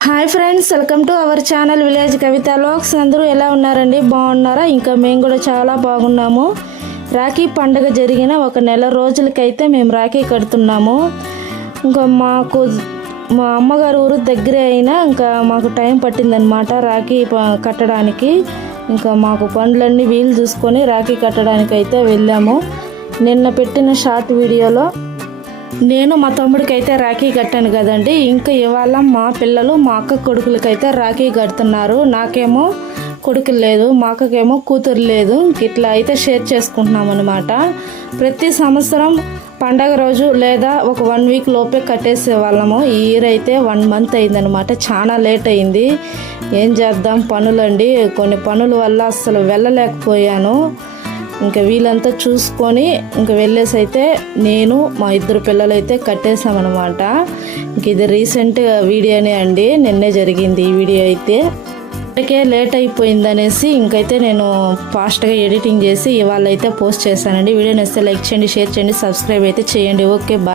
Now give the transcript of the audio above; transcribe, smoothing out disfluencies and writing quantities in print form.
Hi friends, welcome to our channel village Kavitha vlogs. అందరూ ఎలా ఉన్నారండి? బాగున్నారా? ఇంకా మేము కూడా చాలా బాగున్నాము. రాఖీ పండుగ జరిగిన ఒక నెల రోజులకైతే మేము రాఖీ కడుతున్నాము. ఇంకా మా అమ్మగారు ఊరు దగ్గరే అయినా ఇంకా మాకు టైం పట్టిందనమాట రాఖీ కట్టడానికి. ఇంకా మాకు పనులన్నీ వీలు చూసుకొని రాఖీ కట్టడానికి అయితే వెళ్ళాము. నిన్న పెట్టిన షార్ట్ వీడియోలో నేను మా తమ్ముడికైతే రాఖీ కట్టాను కదండి. ఇంకా ఇవాళ మా పిల్లలు మా అక్క కొడుకులకైతే రాఖీ కడుతున్నారు. నాకేమో కొడుకులు లేదు, మా అక్కకేమో కూతురు లేదు. ఇట్లా అయితే షేర్ చేసుకుంటున్నాం అనమాట. ప్రతి సంవత్సరం పండగ రోజు లేదా ఒక 1 వీక్ లోపే కట్టేసే వాళ్ళము. ఈ ఇయర్ అయితే 1 మంత్ అయిందనమాట. చాలా లేట్ అయింది. ఏం చేద్దాం, పనులండి. కొన్ని పనుల వల్ల అస్సలు వెళ్ళలేకపోయాను. ఇంకా వీళ్ళంతా చూసుకొని ఇంకా వెళ్ళేసి అయితే నేను మా 2 పిల్లలు అయితే కట్టేసామన్నమాట. ఇంక ఇది రీసెంట్ వీడియోనే అండి, నిన్నే జరిగింది ఈ వీడియో అయితే. ఇప్పటికే లేట్ అయిపోయిందనేసి ఇంకైతే నేను ఫాస్ట్గా ఎడిటింగ్ చేసి ఇవాళ అయితే పోస్ట్ చేశానండి. వీడియో నచ్చితే లైక్ చేయండి, షేర్ చేయండి, సబ్స్క్రైబ్ అయితే చేయండి. Okay, bye.